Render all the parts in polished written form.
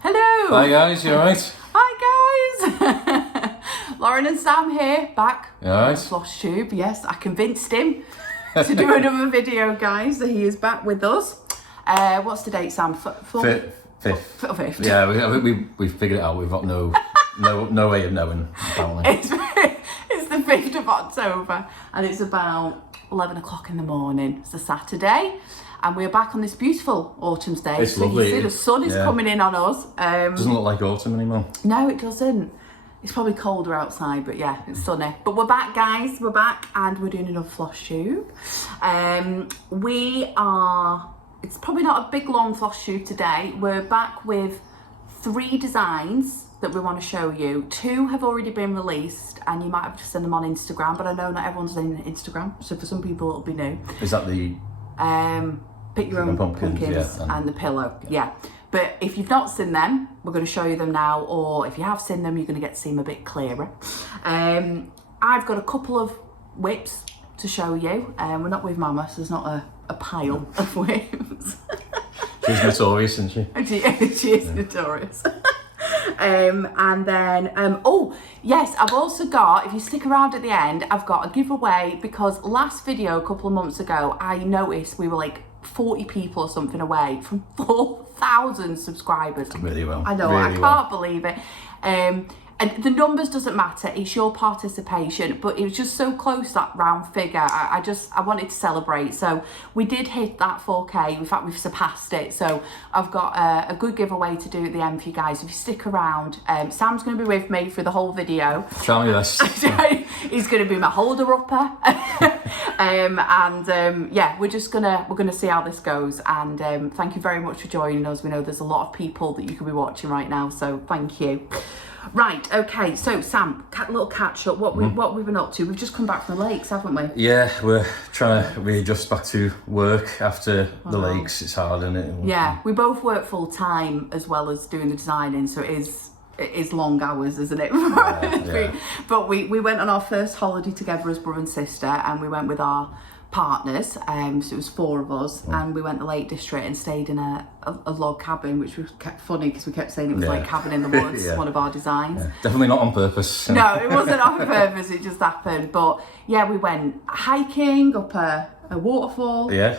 Hello! Hi guys, you alright? Hi guys! Lauren and Sam here, back. You alright? Flosstube, yes, I convinced him to do another video, guys. So he is back with us. What's the date, Sam? Fifth. Yeah, we've figured it out. We've got no way of knowing, apparently. It's the 5th of October and it's about 11 o'clock in the morning. It's a Saturday. And we're back on this beautiful autumn's day. It's lovely. You see the sun is coming in on us. Doesn't look like autumn anymore. No, it doesn't. It's probably colder outside, but yeah, it's sunny. But we're back, guys. We're back and we're doing another Flosstube. It's probably not a big, long Flosstube today. We're back with 3 designs that we want to show you. 2 have already been released and you might have just seen them on Instagram, but I know not everyone's on Instagram, so for some people it'll be new. Is that the... Pick your own pumpkins and the pillow, yeah. But if you've not seen them, we're going to show you them now, or if you have seen them, you're going to get to see them a bit clearer. I've got a couple of whips to show you. We're not with Mama, so there's not a pile of whips. She's notorious, isn't she? She is notorious. And then, oh yes, I've also got, if you stick around at the end, I've got a giveaway, because last video a couple of months ago, I noticed we were like 40 people or something away from 4,000 subscribers. Really well. I know, really I can't believe it. And the numbers doesn't matter, it's your participation, but it was just so close, that round figure. I wanted to celebrate. So we did hit that 4K. In fact, we've surpassed it. So I've got a good giveaway to do at the end for you guys. If you stick around, Sam's going to be with me for the whole video. Tell me this. He's going to be my holder-upper. Yeah, we're gonna see how this goes. And thank you very much for joining us. We know there's a lot of people that you could be watching right now, so thank you. Right, okay, so Sam, little catch up. What we've been up to? We've just come back from the lakes, haven't we? Yeah, we're trying to readjust back to work after the lakes. It's hard, isn't it? Yeah, we both work full time as well as doing the designing, so it is long hours, isn't it? Yeah. But we went on our first holiday together as brother and sister, and we went with our partners, so it was 4 of us, and we went to the Lake District and stayed in a log cabin, which was kept funny because we kept saying it was like cabin in the woods. One of our designs. Definitely not on purpose. No, it wasn't on purpose, it just happened. But yeah, we went hiking up a waterfall. Yeah.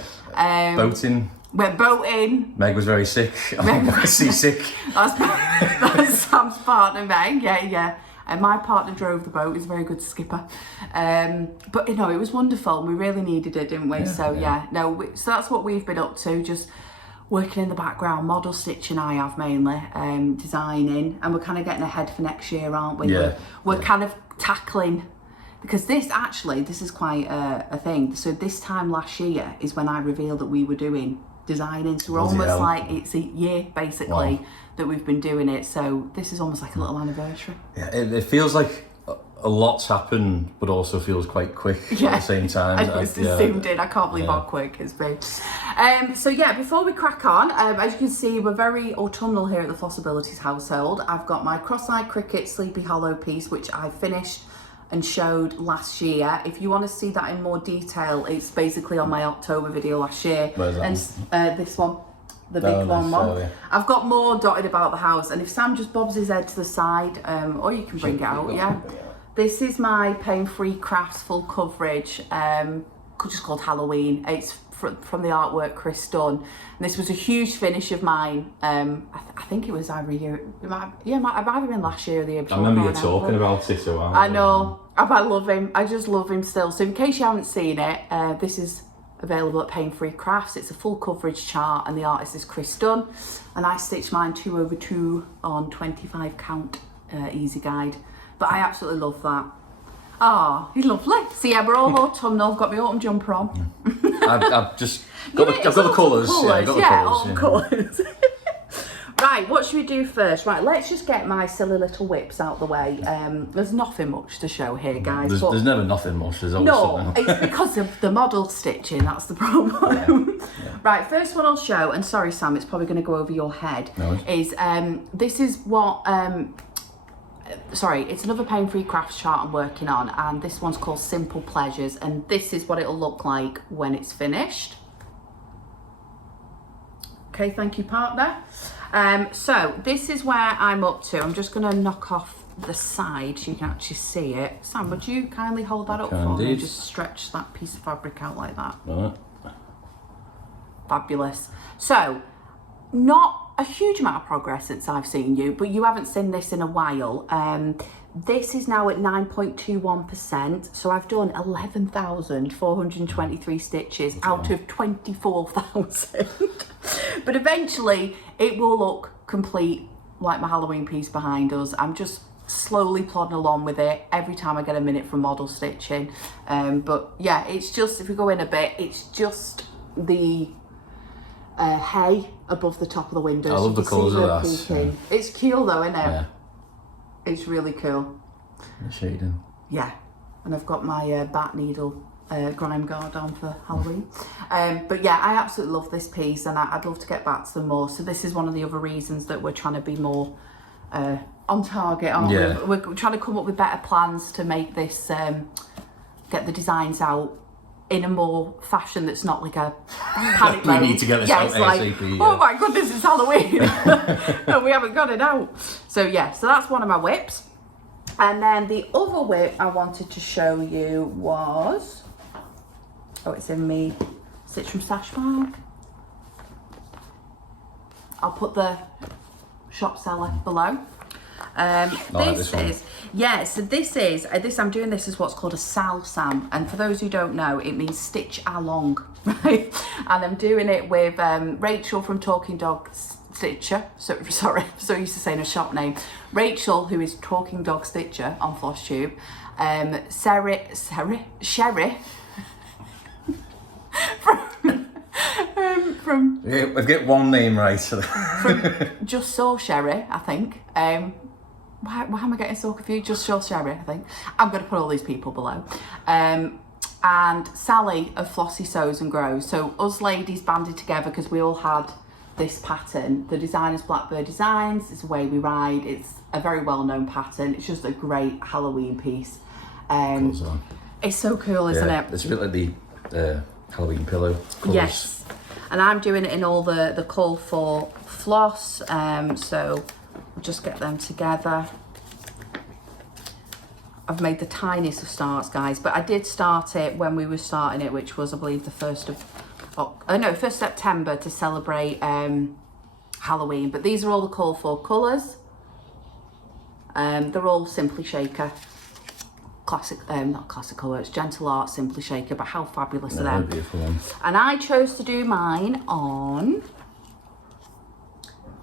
Boating. Went boating. Meg was very sick. Seasick. That's Sam's partner, Meg. Yeah. And my partner drove the boat. He's a very good skipper. But you know, it was wonderful. We really needed it, didn't we? So so that's what we've been up to. Just working in the background, model stitching. I have mainly designing, and we're kind of getting ahead for next year, aren't we? Yeah. We're kind of tackling, because this is quite a thing. So this time last year is when I revealed that we were doing designing. So we're almost like it's a year basically that we've been doing it. So this is almost like a little anniversary. Yeah, it feels like a lot's happened, but also feels quite quick at the same time. I just zoomed in. I can't believe how quick it's been. So yeah, before we crack on, as you can see, we're very autumnal here at the Flossabilities household. I've got my cross-eyed cricket Sleepy Hollow piece, which I finished and showed last year. If you want to see that in more detail, it's basically on my October video last year. And this one, the big one. I've got more dotted about the house, and if Sam just bobs his head to the side, or you can bring it out, This is my pain-free crafts full coverage, just called Halloween. It's from the artwork Chris done. And this was a huge finish of mine. I think it was either year, it might have either been last year or the year before. I remember you talking about it a while. I know. I love him. I just love him still. So in case you haven't seen it, this is available at Pain Free Crafts. It's a full coverage chart, and the artist is Chris Dunn. And I stitched mine 2/2 on 25 count easy guide. But I absolutely love that. Oh, he's lovely. So yeah, we're all autumnal. I've got my autumn jumper on. I've just got the colours. All colours. Right, what should we do first? Right, let's just get my silly little whips out the way. There's nothing much to show here, guys. There's never nothing much. There's always something. It's because of the model stitching. That's the problem. Right, first one I'll show, and sorry, Sam, it's probably going to go over your head. No. Is this is what sorry, it's another pain-free crafts chart I'm working on, and this one's called Simple Pleasures, and this is what it'll look like when it's finished. Okay, thank you, partner. So this is where I'm up to. I'm just going to knock off the side so you can actually see it. Sam, would you kindly hold that up for me? Just stretch that piece of fabric out like that. Right. Fabulous. So, not a huge amount of progress since I've seen you, but you haven't seen this in a while. This is now at 9.21%, so I've done 11,423 stitches out of 24,000. But eventually it will look complete like my Halloween piece behind us. I'm just slowly plodding along with it every time I get a minute from model stitching. But yeah, it's just, if we go in a bit, it's just the hay above the top of the window. I love the colours of that. Yeah. It's cool though, isn't it? Yeah. It's really cool. The shading. Yeah. And I've got my bat needle grime guard on for Halloween. But yeah, I absolutely love this piece and I'd love to get back to them more. So this is one of the other reasons that we're trying to be more on target, aren't we? We're trying to come up with better plans to make this, get the designs out in a more fashion that's not like a panic mode. We need to get this out ASAP. Like, oh my goodness, it's Halloween. No, we haven't got it out. So yeah, so that's one of my whips. And then the other whip I wanted to show you was, oh, it's in me Stitch from Stash bag. I'll put the shop seller below. This is, yeah, so this is, I'm doing this as what's called a sal sam, and for those who don't know, it means stitch along, right? And I'm doing it with Rachel from Talking Dog Stitcher, so used to saying a shop name, Rachel, who is Talking Dog Stitcher on Flosstube, Sherry from we get one name right. from Just So Sherry, I think. Why am I getting so confused? Just So Sherry, I think. I'm going to put all these people below. And Sally of Flossy Sews and Grows. So us ladies banded together because we all had this pattern. The design is Blackbird Designs. It's The Way We Ride. It's a very well-known pattern. It's just a great Halloween piece. It's so cool, isn't it? It's a bit like the Halloween pillow colours. Yes. And I'm doing it in all the colourful floss. So we'll just get them together. I've made the tiniest of starts, guys, but I did start it when we were starting it, which was, I believe, the 1st September to celebrate Halloween. But these are all the colourful colours. They're all Simply Shaker. Classic, not classic colour, it's Gentle Art Simply Shaker, but how fabulous are them? Beautiful one. And I chose to do mine on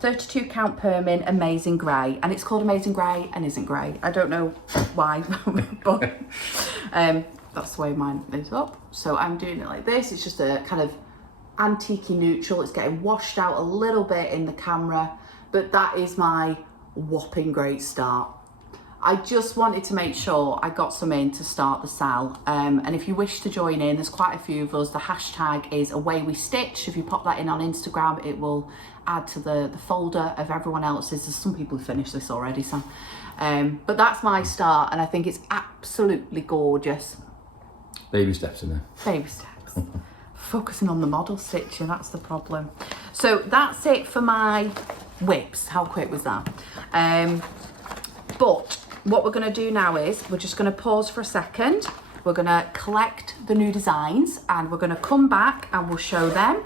32 count Permin Amazing Grey, and it's called Amazing Grey and isn't grey. I don't know why, but that's the way mine is up. So I'm doing it like this. It's just a kind of antique neutral. It's getting washed out a little bit in the camera, but that is my whopping great start. I just wanted to make sure I got some in to start the sal. And if you wish to join in, there's quite a few of us. The hashtag is Away We Stitch. If you pop that in on Instagram, it will add to the folder of everyone else's. There's some people who finished this already, Sam. But that's my start, and I think it's absolutely gorgeous. Baby steps in there. Baby steps. Focusing on the model stitching, that's the problem. So that's it for my whips. How quick was that? But what we're going to do now is we're just going to pause for a second. We're going to collect the new designs and we're going to come back and we'll show them,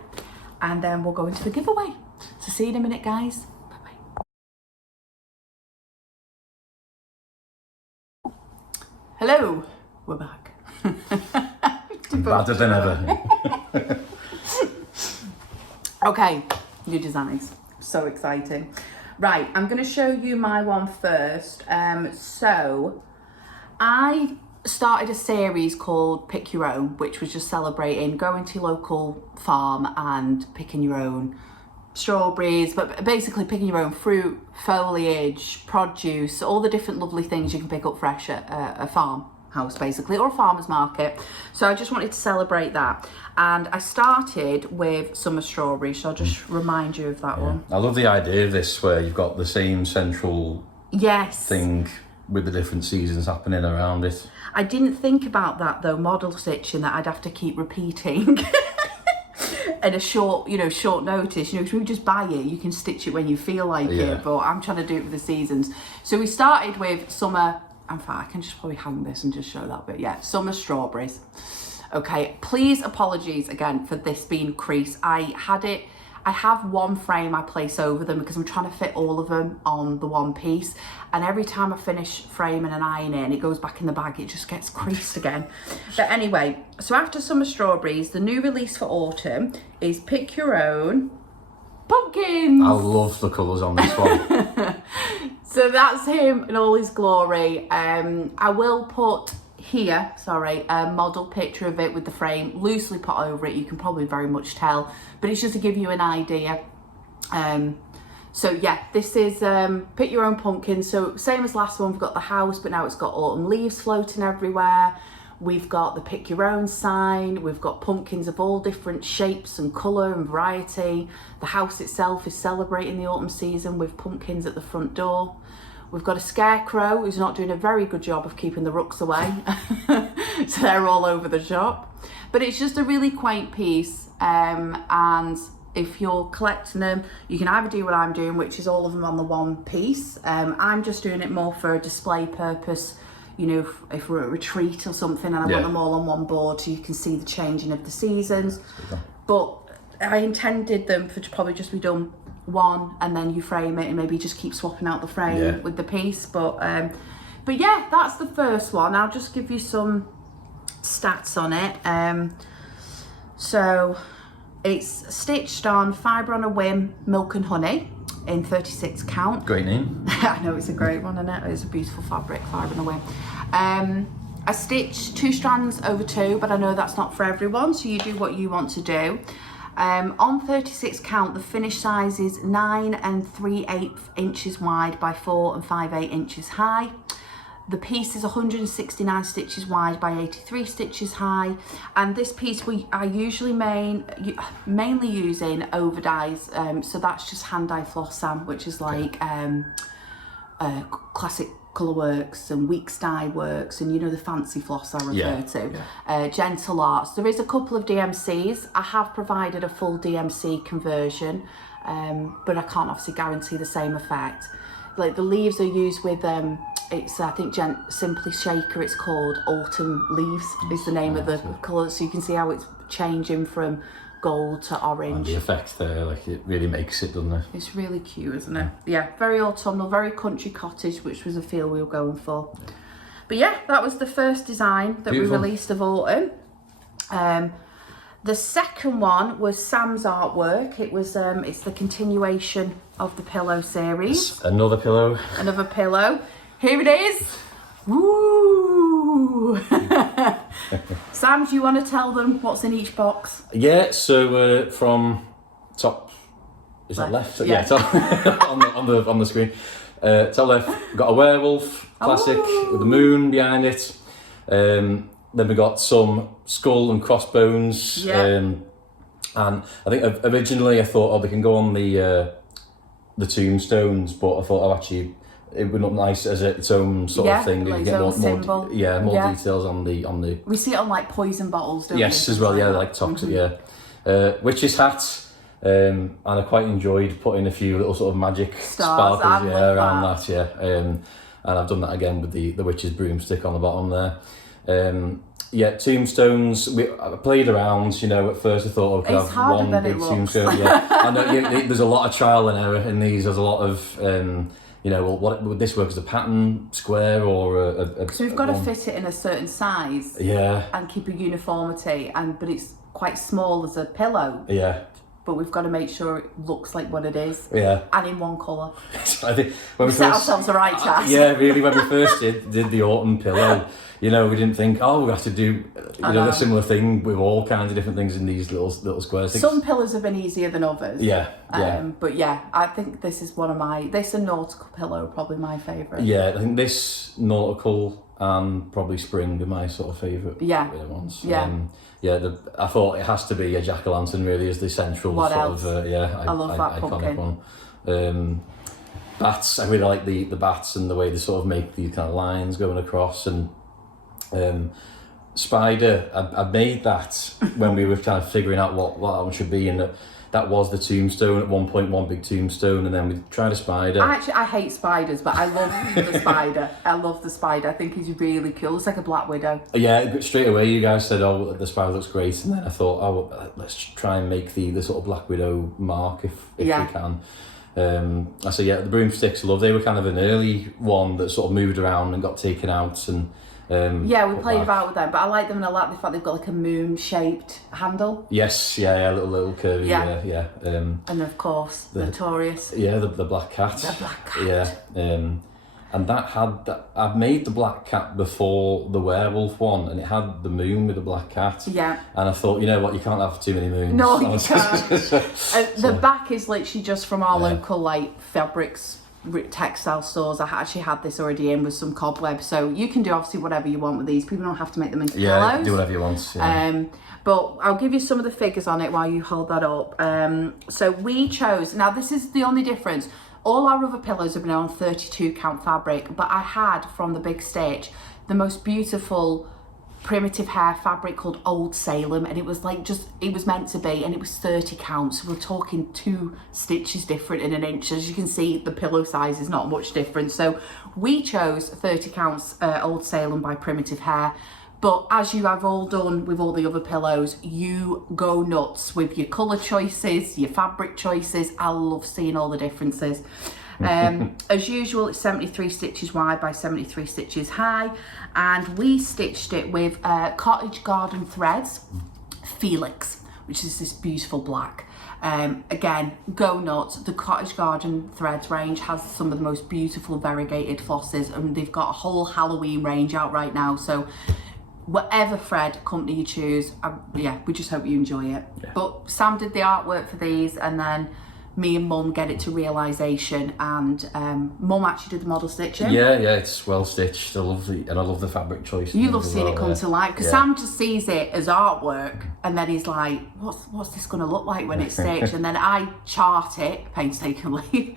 and then we'll go into the giveaway. So see you in a minute, guys. Bye-bye. Hello, we're back. Better than ever. Okay, new designs. So exciting. Right, I'm going to show you my one first. So I started a series called Pick Your Own, which was just celebrating going to your local farm and picking your own strawberries, but basically picking your own fruit, foliage, produce, all the different lovely things you can pick up fresh at a farmhouse basically, or a farmer's market. So I just wanted to celebrate that, and I started with summer strawberries, so I'll just remind you of that one. I love the idea of this where you've got the same central thing with the different seasons happening around it. I didn't think about that though, model stitching, that I'd have to keep repeating in a short notice, 'cause we just buy it, you can stitch it when you feel like it, but I'm trying to do it for the seasons. So we started with summer, in fact, I can just probably hang this and just show that bit, summer strawberries. Okay, please apologies again for this being crease. I have one frame I place over them because I'm trying to fit all of them on the one piece, and every time I finish framing and ironing and it goes back in the bag, it just gets creased again. But anyway, so after summer strawberries, the new release for autumn is Pick Your Own Pumpkins. I love the colours on this one. So that's him in all his glory. I will put here, a model picture of it with the frame loosely put over it. You can probably very much tell, but it's just to give you an idea. So yeah, this is Pick Your Own Pumpkin. So same as last one, we've got the house, but now it's got autumn leaves floating everywhere. We've got the Pick Your Own sign. We've got pumpkins of all different shapes and colour and variety. The house itself is celebrating the autumn season with pumpkins at the front door. We've got a scarecrow who's not doing a very good job of keeping the rooks away. So they're all over the shop. But it's just a really quaint piece. And if you're collecting them, you can either do what I'm doing, which is all of them on the one piece. I'm just doing it more for a display purpose, if we're at a retreat or something and I want them all on one board so you can see the changing of the seasons. But I intended them for to probably just be done one, and then you frame it and maybe just keep swapping out the frame with the piece. But yeah, that's the first one. I'll just give you some stats on it. So it's stitched on Fibre on a Whim, Milk and Honey in 36 count. Great name. I know, it's a great one, isn't it? It's a beautiful fabric, Fibre on a Whim. I stitched 2 strands over 2, but I know that's not for everyone, so you do what you want to do. On 36 count, the finished size is 9 3/8 inches wide by 4 5/8 inches high. The piece is 169 stitches wide by 83 stitches high, and this piece I usually mainly use in over dyes. So that's just hand dye floss Sam, which is like classic Colourworks and Weeks Dye Works, and the fancy floss I refer to. Gentle Arts. There is a couple of DMCs. I have provided a full DMC conversion, but I can't obviously guarantee the same effect. Like the leaves are used with it's I think Simply Shaker, it's called Autumn Leaves is the name of the colour, so you can see how it's changing from gold to orange. And the effect there, like it really makes it, doesn't it? It's really cute, isn't it? Yeah, very autumnal, very country cottage, which was a feel we were going for. But yeah, that was the first design that we released of autumn. The second one was Sam's artwork. It was it's the continuation of the pillow series. It's another pillow. Another pillow. Here it is. Woo! Sam, do you want to tell them what's in each box? Yeah, so from top, is that left? Yeah, top, on the screen. Top left, we've got a werewolf, classic, with the moon behind it. Then we got some skull and crossbones. And I think originally I thought, they can go on the tombstones, but I thought, it would look nice as its own sort of thing. Like you get more details on the. We see it on like poison bottles, don't we? Yes, as well. Like toxic. Witch's hat. And I quite enjoyed putting a few little sort of magic sparkles around that. And I've done that again with the witch's broomstick on the bottom there. Tombstones. I played around. At first I thought, okay, it's have one big tombstone. I know. There's a lot of trial and error in these. There's a lot of. What would this work as a pattern, square, or a so we've got to fit it in a certain size. And keep a uniformity, but it's quite small as a pillow. But we've got to make sure it looks like what it is. And in one colour. I think when we set ourselves the right task. Really, when we first did the autumn pillow, we didn't think, we have to do a similar thing with all kinds of different things in these little squares. Some pillows have been easier than others. But I think this is this and nautical pillow are probably my favourite. I think this nautical and probably spring are my sort of favourite ones. I thought it has to be a jack-o'-lantern really as the central I love that pumpkin one. Bats, I really like the bats and the way they sort of make these kind of lines going across, and spider, I made that when we were kind of figuring out what that one should be, and that was the tombstone at one point, one big tombstone, and then we tried a spider. I hate spiders, but I love the spider. I love the spider. I think he's really cool. It's like a black widow. Yeah, straight away you guys said, oh, the spider looks great, and then I thought, oh, let's try and make the sort of black widow mark if we can. I said, yeah, the broomsticks, love. They were kind of an early one that sort of moved around and got taken out, and we played about with them, but I like them, and I like the fact they've got like a moon-shaped handle. Yes, yeah, little curvy, yeah. And of course, the notorious. Yeah, the black cat. The black cat. Yeah, and I'd made the black cat before the werewolf one, and it had the moon with the black cat. Yeah. And I thought, you know what, you can't have too many moons. No, you can't. The back is literally just from our local like fabrics textile stores. I actually had this already in with some cobwebs, so you can do obviously whatever you want with these. People don't have to make them into pillows. Do whatever you want. Yeah. But I'll give you some of the figures on it while you hold that up. So we chose, now this is the only difference, all our other pillows have been on 32 count fabric, but I had from the big stitch the most beautiful primitive hair fabric called Old Salem, and it was like it was meant to be, and it was 30 counts. So we're talking 2 stitches different in an inch. As you can see, the pillow size is not much different. So we chose 30 counts Old Salem by Primitive Hair. But as you have all done with all the other pillows, you go nuts with your colour choices, your fabric choices. I love seeing all the differences. As usual, it's 73 stitches wide by 73 stitches high, and we stitched it with Cottage Garden Threads Felix, which is this beautiful black. Again, go nuts. The Cottage Garden Threads range has some of the most beautiful variegated flosses, and they've got a whole Halloween range out right now. So whatever thread company you choose, we just hope you enjoy it. Yeah. But Sam did the artwork for these, and then me and Mum get it to realisation, and Mum actually did the model stitching. Yeah, it's well stitched. I love the fabric choice. You love seeing it come to life, because Sam just sees it as artwork, and then he's like, what's this going to look like when it's stitched? And then I chart it painstakingly,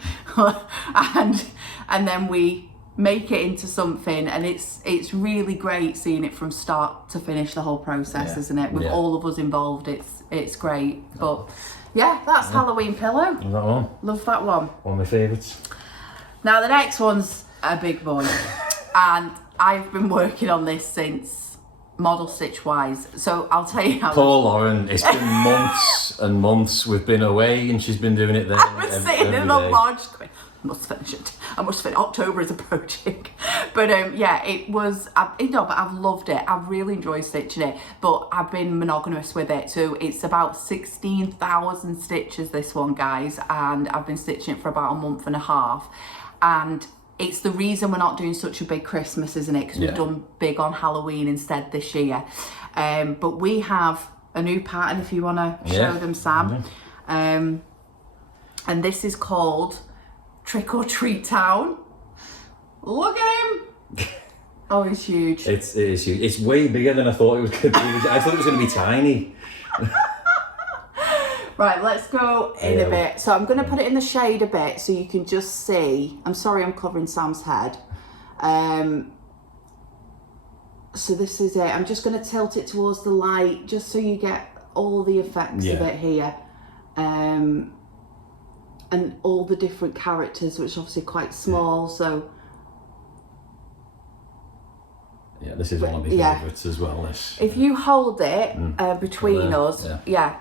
and then we make it into something, and it's really great seeing it from start to finish, the whole process, isn't it? With all of us involved, it's great. But that's Halloween pillow. That one. Love that one. One of my favourites. Now the next one's a big boy, and I've been working on this since model stitch wise. So I'll tell you how. Poor Lauren, it's been months and months. We've been away, and she's been doing it there. I was sitting in the lodge. I must finish it. October is approaching. But it was, but I've loved it. I've really enjoyed stitching it, but I've been monogamous with it. So it's about 16,000 stitches, this one, guys. And I've been stitching it for about a month and a half. And it's the reason we're not doing such a big Christmas, isn't it? Because we've done big on Halloween instead this year. But we have a new pattern, if you want to show them, Sam. And this is called Trick or Treat Town. Look at him. Oh, he's huge. It is huge. It's way bigger than I thought it was going to be. I thought it was going to be tiny. Right, let's go in a bit. So I'm going to put it in the shade a bit so you can just see. I'm sorry I'm covering Sam's head. So this is it. I'm just going to tilt it towards the light just so you get all the effects of it here. And all the different characters, which are obviously quite small, so... Yeah, this is one of my favourites as well. If you hold it between us,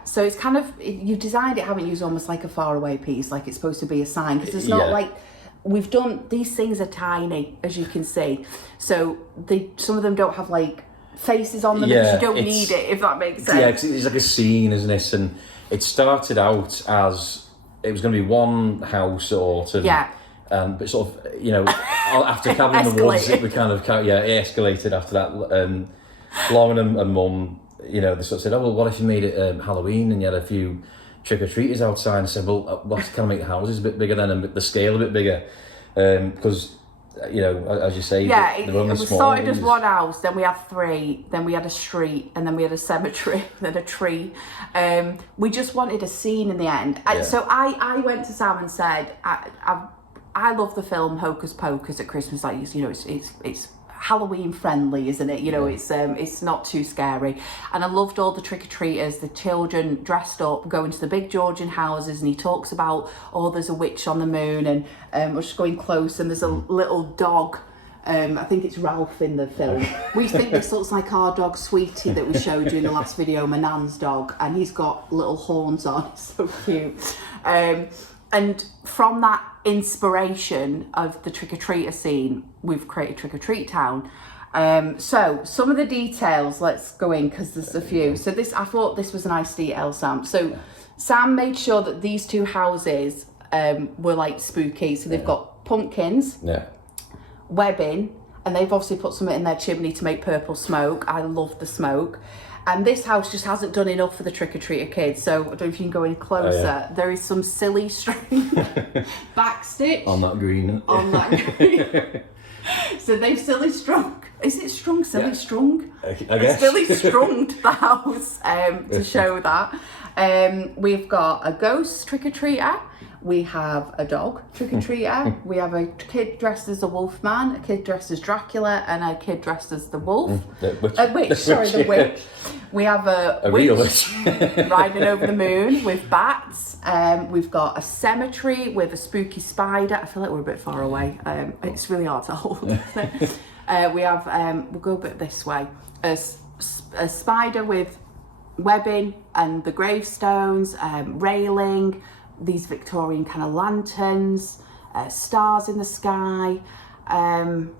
so it's kind of, you've designed it, haven't you, as almost like a faraway piece, like it's supposed to be a sign, because it's not like, we've done, these things are tiny, as you can see, so some of them don't have like faces on them, because you don't need it, if that makes sense. Yeah, it's like a scene, isn't it? And it started out as, it was going to be one house sort of, but sort of, after Cabin in the Woods, we kind of, it escalated after that. Lauren and Mum, they sort of said, oh, well, what if you made it Halloween and you had a few trick-or-treaters outside? And I said, well, what can I make the houses a bit bigger then, and the scale a bit bigger? Because, as you say, they're only small. We started as one house, then we had 3, then we had a street, and then we had a cemetery, then a tree. We just wanted a scene in the end. So I went to Sam and said, I love the film Hocus Pocus at Christmas. Like, it's Halloween friendly, isn't it? You know, it's not too scary. And I loved all the trick-or-treaters, the children dressed up, going to the big Georgian houses, and he talks about, oh, there's a witch on the moon, and we're just going close, and there's a little dog. I think it's Ralph in the film. We think this looks like our dog Sweetie that we showed you in the last video, my nan's dog, and he's got little horns on. It's so cute. And from that inspiration of the trick-or-treater scene, we've created Trick-or-Treat Town. So some of the details, let's go in because there's a few. So this, I thought this was a nice detail, Sam. So Sam made sure that these two houses were like spooky. So they've got pumpkins, webbing, and they've obviously put something in their chimney to make purple smoke. I love the smoke. And this house just hasn't done enough for the trick-or-treater kids, so I don't know if you can go in closer. Oh, yeah. There is some silly string backstitch. On that green. On that green. So they've silly strung. Is it strung? Silly strung? I guess. Silly strunged the house to show that. We've got a ghost trick-or-treater. We have a dog trick-or-treater. We have a kid dressed as a wolf man, a kid dressed as Dracula, and a kid dressed as the wolf. The witch. We have a witch real witch riding over the moon with bats. We've got a cemetery with a spooky spider. I feel like we're a bit far away. It's really hard to hold. We have, we'll go a bit this way, a spider with webbing and the gravestones, railing, these Victorian kind of lanterns, stars in the sky,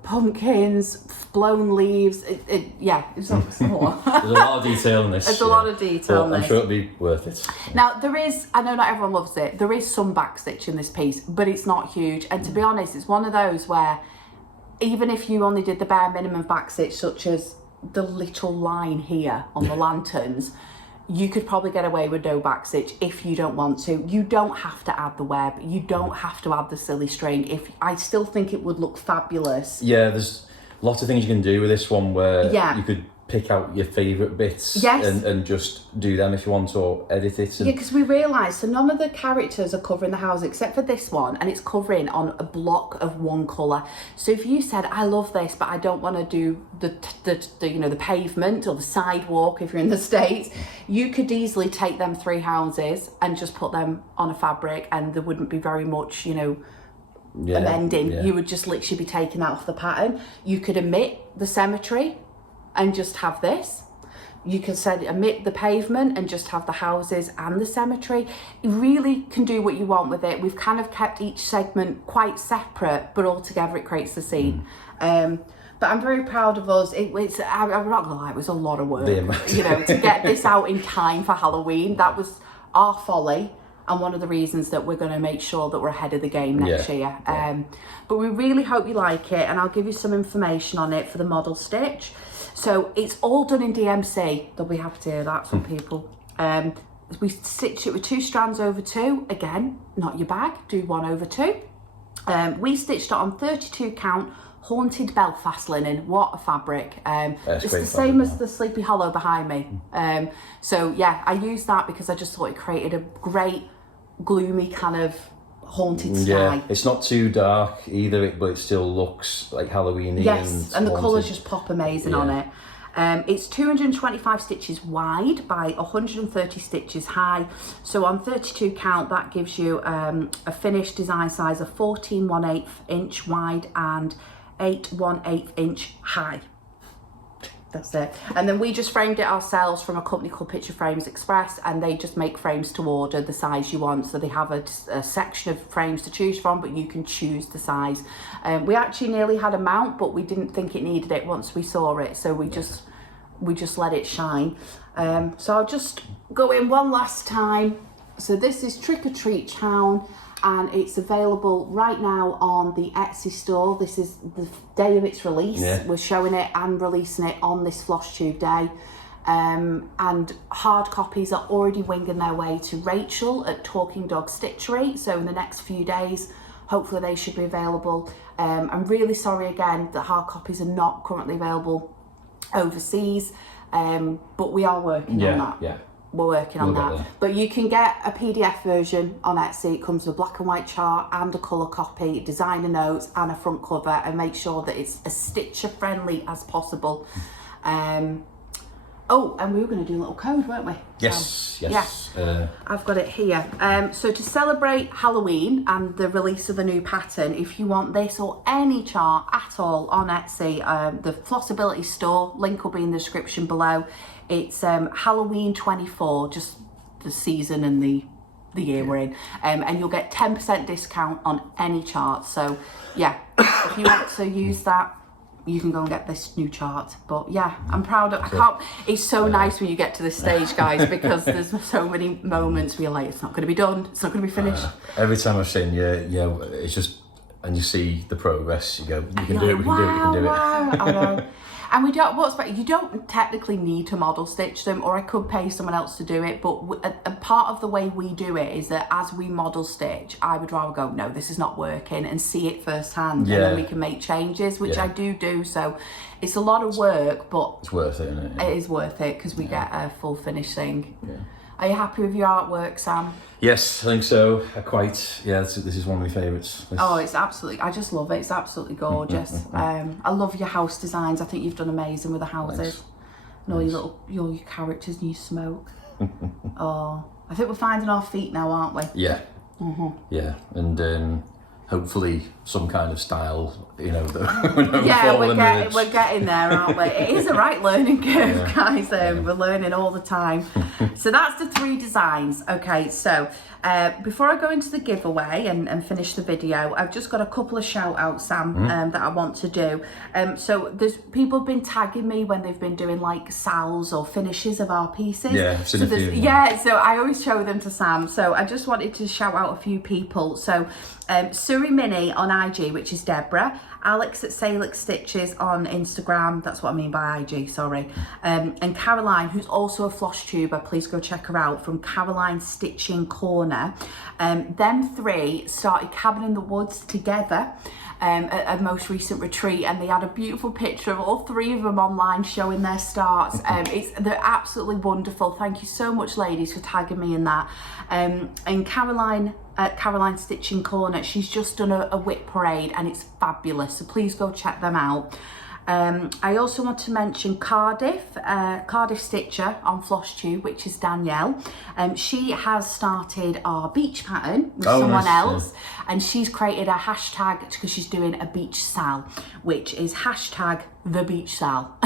pumpkins, blown leaves. It's more. There's a lot of detail in this. There's a lot of detail in this. I'm sure it'll be worth it. Now there is, I know not everyone loves it, there is some backstitch in this piece, but it's not huge. And to be honest, it's one of those where even if you only did the bare minimum backstitch, such as the little line here on the lanterns, you could probably get away with no backstitch if you don't want to. You don't have to add the web. You don't have to add the silly string. I still think it would look fabulous. Yeah, there's lots of things you can do with this one where you could pick out your favourite bits and just do them if you want, or edit it. Yeah, because we realised, so none of the characters are covering the house except for this one, and it's covering on a block of one colour. So if you said, I love this, but I don't want to do the pavement or the sidewalk if you're in the States, you could easily take them three houses and just put them on a fabric, and there wouldn't be very much, amending. You would just literally be taking that off the pattern. You could omit the cemetery and just have this. You can omit the pavement and just have the houses and the cemetery. You really can do what you want with it. We've kind of kept each segment quite separate, but all together it creates the scene. But I'm very proud of us. I'm not gonna lie, it was a lot of work. To get this out in time for Halloween. That was our folly, and one of the reasons that we're going to make sure that we're ahead of the game next year. But we really hope you like it, and I'll give you some information on it for the model stitch. So it's all done in DMC. They'll be happy to hear that from people. We stitched it with 2 strands over 2. Again, not your bag, do 1 over 2. We stitched it on 32 count haunted Belfast linen. What a fabric. It's the same as the Sleepy Hollow behind me. So yeah, I used that because I just thought it created a great gloomy kind of haunted sky. Yeah, it's not too dark either, but it still looks like Halloween-y. Yes, and the colours just pop amazing on it. It's 225 stitches wide by 130 stitches high. So on 32 count, that gives you a finished design size of 14 1/8 inch wide and 8 1/8 inch high. That's it. And then we just framed it ourselves from a company called Picture Frames Express, and they just make frames to order the size you want. So they have a section of frames to choose from, but you can choose the size. We actually nearly had a mount, but we didn't think it needed it once we saw it. So we just let it shine. So I'll just go in one last time. So this is Trick-or-Treat Town, and it's available right now on the Etsy store. This is the day of its release. We're showing it and releasing it on this Flosstube day. And hard copies are already winging their way to Rachel at Talking Dog Stitchery. So in the next few days, hopefully they should be available. I'm really sorry again that hard copies are not currently available overseas, but we are working on that. we're working on We'll that. get there. But you can get a PDF version on Etsy. It comes with a black and white chart and a colour copy, designer notes and a front cover, and make sure that it's as stitcher friendly as possible. Oh, and we were going to do a little code, weren't we? Yes, yes. yes. I've got it here. So to celebrate Halloween and the release of the new pattern, if you want this or any chart at all on Etsy, the Flossabilities store, link will be in the description below. It's Halloween 24, just the season and the year we're in. And you'll get 10% discount on any chart. So yeah, if you want to use that, you can go and get this new chart. But yeah, I'm proud of, it's so nice when you get to this stage, guys, because there's so many moments where you're like, it's not going to be done, it's not going to be finished. Every time I've seen you, it's just, and you see the progress, you go, you can do it, we can do it, you can do it. I know. And we don't, you don't technically need to model stitch them, or I could pay someone else to do it, but a part of the way we do it is that as we model stitch, I would rather go, no, this is not working, and see it firsthand, and then we can make changes, which I do. So it's a lot of work, but it's worth it, isn't it? It is worth it, because we get a full finished thing. Yeah. Are you happy with your artwork, Sam? Yes, I think so. This is one of my favourites. Oh, it's absolutely, I just love it. It's absolutely gorgeous. I love your house designs. I think you've done amazing with the houses. Thanks. And all your characters and your smoke. Oh, I think we're finding our feet now, aren't we? Yeah. Yeah, and hopefully some kind of style, Yeah, we're getting there, aren't we? It is a right learning curve, guys. We're learning all the time. So that's the 3 designs. Okay, so before I go into the giveaway and finish the video, I've just got a couple of shout outs, Sam, that I want to do. So there's people have been tagging me when they've been doing like sals or finishes of our pieces. Yeah, I've seen a few. Yeah, so I always show them to Sam. So I just wanted to shout out a few people. So Suri Mini on IG, which is Deborah, Alex at Salix Stitches on Instagram, that's what I mean by IG, sorry, and Caroline, who's also a Flosstuber, please go check her out, from Caroline Stitching Corner. Them 3 started Cabin in the Woods together at a most recent retreat, and they had a beautiful picture of all 3 of them online showing their starts. They're absolutely wonderful. Thank you so much, ladies, for tagging me in that. And Caroline at Caroline Stitching Corner, she's just done a whip parade and it's fabulous, so please go check them out. I also want to mention Cardiff Stitcher on Flosstube, which is Danielle. She has started our beach pattern with someone else, and she's created a hashtag because she's doing a beach sal, which is hashtag the beach sal.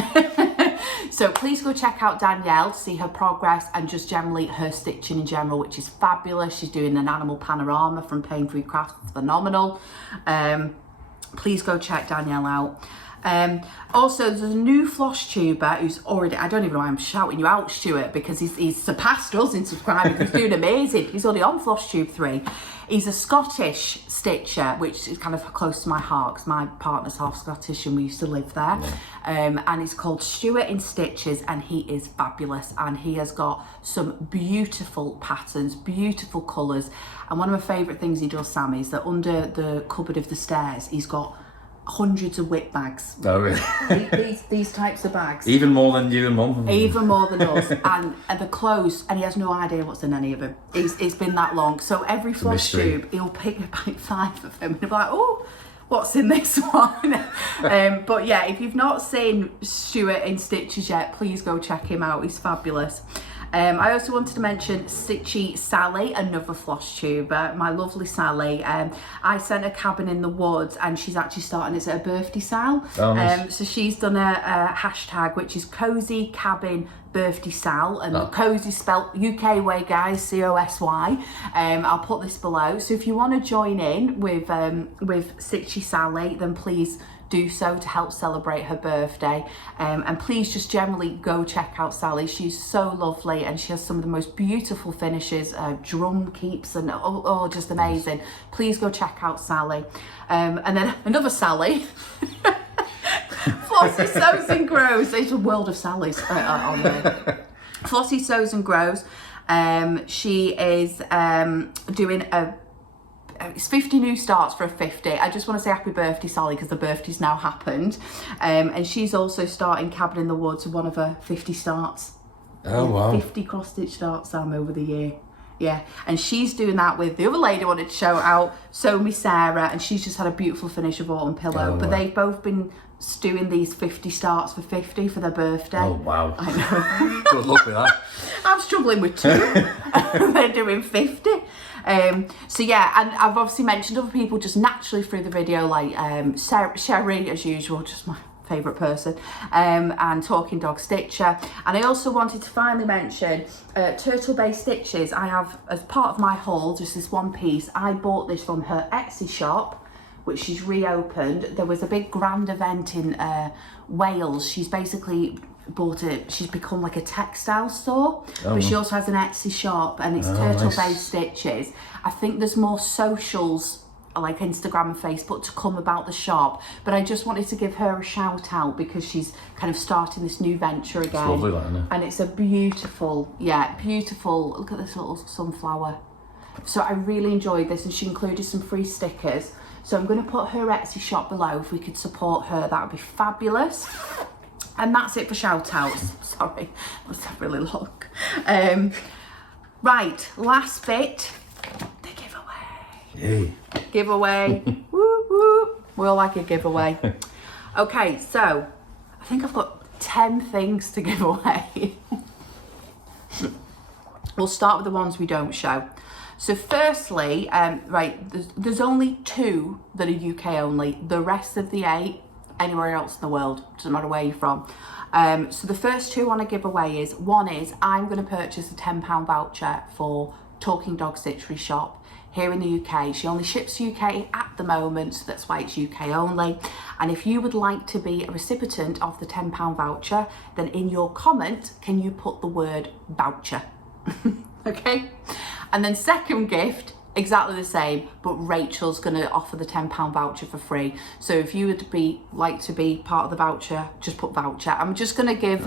So please go check out Danielle to see her progress and just generally her stitching in general, which is fabulous. She's doing an animal panorama from Pain Free Crafts, phenomenal. Please go check Danielle out. Also, there's a new Flosstuber who's already, I don't even know why I'm shouting you out, Stuart, because he's surpassed us in subscribing. He's doing amazing. He's only on Flosstube 3. He's a Scottish stitcher, which is kind of close to my heart because my partner's half Scottish and we used to live there. And he's called Stuart in Stitches, and he is fabulous. And he has got some beautiful patterns, beautiful colours. And one of my favourite things he does, Sam, is that under the cupboard of the stairs, he's got hundreds of whip bags. Oh, really? these types of bags. Even more than you and Mum? Even more than us. And the clothes, and he has no idea what's in any of them. It's been that long. So every Flosstube, he'll pick about 5 of them and he'll be like, oh, what's in this one? But yeah, if you've not seen Stuart in Stitches yet, please go check him out. He's fabulous. I also wanted to mention Stitchy Sally, another Flosstuber, my lovely Sally. I sent her Cabin in the Woods, and she's actually starting it at her birthday sal. Oh, nice. So she's done a hashtag, which is Cozy Cabin Birthday Sal, and the cozy spelt UK way, guys, COSY. I'll put this below. So if you want to join in with Stitchy Sally, then please do so to help celebrate her birthday, and please just generally go check out Sally. She's so lovely, and she has some of the most beautiful finishes, drum keeps, and just amazing. Please go check out Sally. And then another Sally, Flossie Sews and Grows. There's a world of Sallys on there. Flossie Sews and Grows. She is doing it's 50 new starts for a 50. I just want to say happy birthday, Sally, because the birthday's now happened. And she's also starting Cabin in the Woods with one of her 50 starts. Oh, wow. 50 cross-stitched art, Sam, over the year. Yeah, and she's doing that with the other lady I wanted to shout out, So Me Sarah, and she's just had a beautiful finish of Autumn Pillow. Oh, but wow. they've both been doing these 50 starts for 50 for their birthday. Oh, wow. I know. Good luck with that. I'm struggling with 2. They're doing 50. So yeah, and I've obviously mentioned other people just naturally through the video, like Sherry, as usual, just my favourite person, and Talking Dog Stitcher. And I also wanted to finally mention Turtle Bay Stitches. I have, as part of my haul, just this one piece, I bought this from her Etsy shop, which she's reopened. There was a big grand event in Wales. She's basically bought it, she's become like a textile store, but she also has an Etsy shop, and it's Turtle Bay Stitches. I think there's more socials like Instagram and Facebook to come about the shop, but I just wanted to give her a shout out because she's kind of starting this new venture again. It's lovely, isn't it? And it's a beautiful, beautiful, look at this little sunflower. So I really enjoyed this, and she included some free stickers. So I'm going to put her Etsy shop below. If we could support her, that would be fabulous. And that's it for shout outs. Sorry, let's have a really look. Right, last bit, the giveaway. Yay. Giveaway. Woo woo. We all like a giveaway. Okay, so I think I've got 10 things to give away. We'll start with the ones we don't show. So firstly, right, there's only 2 that are UK only. The rest of the 8, anywhere else in the world, doesn't matter where you're from. So the first 2 I want to give away is, one is I'm going to purchase a £10 voucher for Talking Dog Stitchery Shop here in the UK. She only ships UK at the moment, so that's why it's UK only. And if you would like to be a recipient of the £10 voucher, then in your comment, can you put the word voucher? Okay? And then second gift, exactly the same, but Rachel's going to offer the £10 voucher for free. So if you would like to be part of the voucher, just put voucher. I'm just going to give,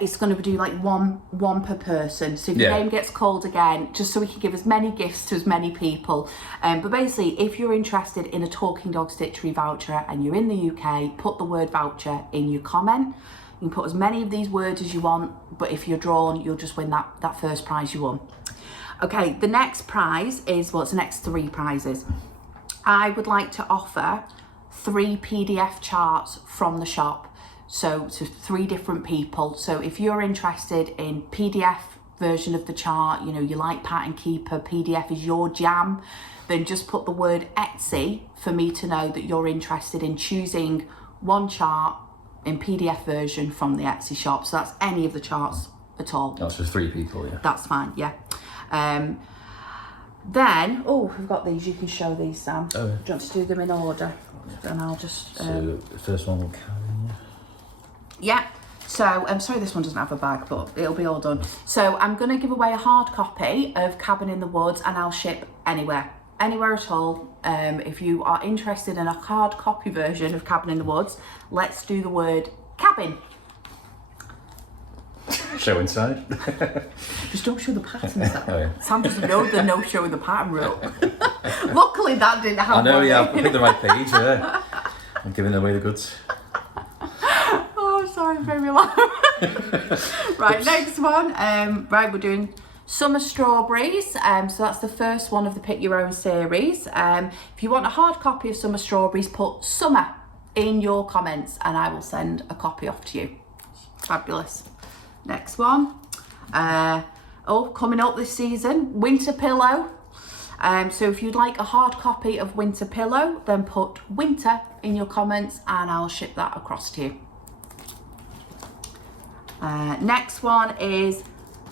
it's going to do like one per person. So if your name gets called again, just so we can give as many gifts to as many people. But basically, if you're interested in a Talking Dog Stitchery voucher and you're in the UK, put the word voucher in your comment. You can put as many of these words as you want, but if you're drawn, you'll just win that first prize you won. Okay, the next prize is, well, it's the next 3 prizes. I would like to offer 3 PDF charts from the shop. So to 3 different people. So if you're interested in PDF version of the chart, you know, you like Pattern Keeper, PDF is your jam, then just put the word Etsy for me to know that you're interested in choosing one chart in PDF version from the Etsy shop. So that's any of the charts at all. That's for 3 people, yeah. That's fine, yeah. Then, we've got these. You can show these, Sam. Oh, yeah. Do you want to do them in order? And I'll just... So the first one will carry. Yeah. So, I'm sorry this one doesn't have a bag, but it'll be all done. So, I'm going to give away a hard copy of Cabin in the Woods, and I'll ship anywhere at all. If you are interested in a hard copy version of Cabin in the Woods, let's do the word cabin. Show inside. Just don't show the pattern, Sam. Oh, yeah. Sam doesn't know the no showing the pattern rule. Luckily that didn't happen. I know, yeah, I picked the right page there. I'm giving away the goods. Oh, sorry, very loud. Right, next one. Right, we're doing Summer Strawberries. So that's the first one of the Pick Your Own series. If you want a hard copy of Summer Strawberries, put summer in your comments and I will send a copy off to you. Fabulous. Next one. Coming up this season, Winter Pillow. So if you'd like a hard copy of Winter Pillow, then put winter in your comments and I'll ship that across to you. Next one is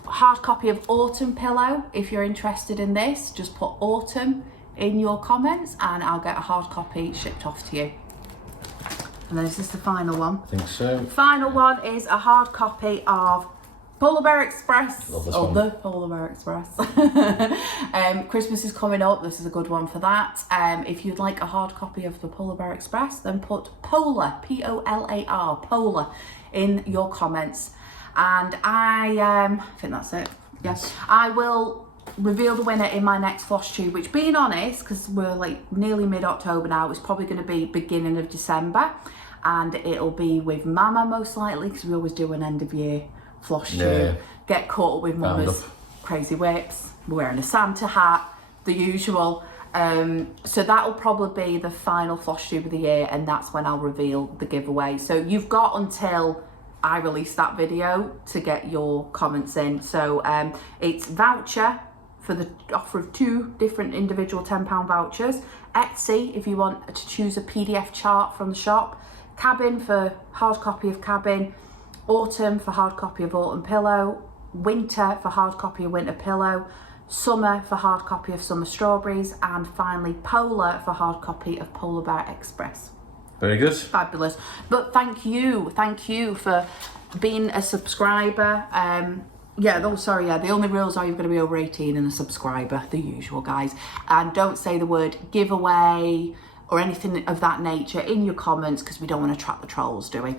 a hard copy of Autumn Pillow. If you're interested in this, just put autumn in your comments and I'll get a hard copy shipped off to you. And then is this the final one? I think so. Final one is a hard copy of Polar Bear Express. Love this one. one. The Polar Bear Express. Christmas is coming up. This is a good one for that. If you'd like a hard copy of the Polar Bear Express, then put Polar, P-O-L-A-R, Polar, in your comments. And I think that's it. Yes, I will reveal the winner in my next Flosstube, which, being honest, because we're like nearly mid-October now, it's probably going to be beginning of December, and it'll be with Mama most likely, because we always do an end of year Flosstube, get caught up with Mama's crazy whips, we're wearing a Santa hat, the usual. So that'll probably be the final Flosstube of the year, and that's when I'll reveal the giveaway. So you've got until I release that video to get your comments in. So it's voucher for the offer of 2 different individual £10 vouchers. Etsy, if you want to choose a PDF chart from the shop. Cabin for hard copy of Cabin. Autumn for hard copy of Autumn Pillow. Winter for hard copy of Winter Pillow. Summer for hard copy of Summer Strawberries. And finally Polar for hard copy of Polar Bear Express. Very good. Fabulous. But thank you for being a subscriber. The only rules are you've got to be over 18 and a subscriber, the usual, guys. And don't say the word giveaway or anything of that nature in your comments, because we don't want to attract the trolls, do we?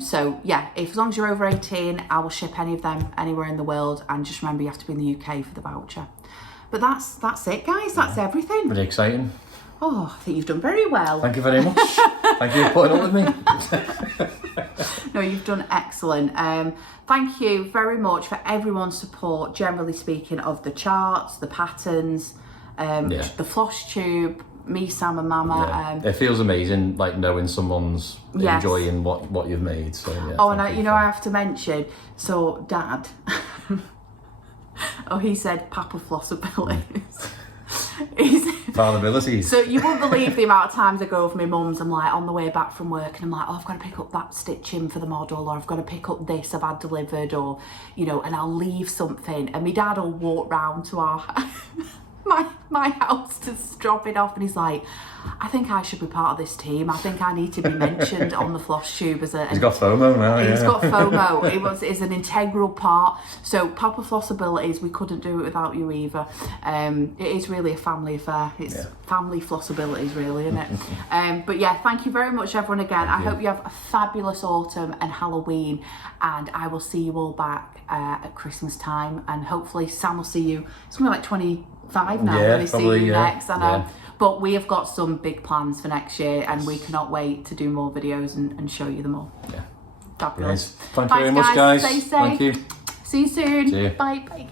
So yeah, as long as you're over 18, I will ship any of them anywhere in the world. And just remember, you have to be in the UK for the voucher. But that's it, guys. That's everything. Really exciting. Oh, I think you've done very well. Thank you very much. Thank you for putting up with me. No, you've done excellent. Thank you very much for everyone's support, generally speaking, of the charts, the patterns, the Flosstube, me, Sam and Mama. It feels amazing, like knowing someone's enjoying what you've made. So yeah. Oh, and I have to mention, so Dad, he said Papa Flossabilities. Flossabilities. So you wouldn't believe the amount of times I go over my mum's. I'm like on the way back from work, and I'm like, I've got to pick up that stitching for the model, or I've got to pick up this I've had delivered, or and I'll leave something, and my dad will walk round to our my house to drop it off, and he's like, I think I should be part of this team. I think I need to be mentioned on the Flosstube as a... He's got FOMO now, He's got FOMO. It's an integral part. So Papa Flossabilities, we couldn't do it without you either. It is really a family affair. It's family Flossabilities, really, isn't it? But yeah, thank you very much, everyone, again. I hope you have a fabulous autumn and Halloween, and I will see you all back at Christmas time, and hopefully Sam will see you. It's going to be like 25 now when I see you next. I know. But we have got some big plans for next year, and we cannot wait to do more videos and show you them all. Yeah. Fabulous. Thank you very much, guys. Stay safe. Thank you. See you soon. See you. Bye. Bye.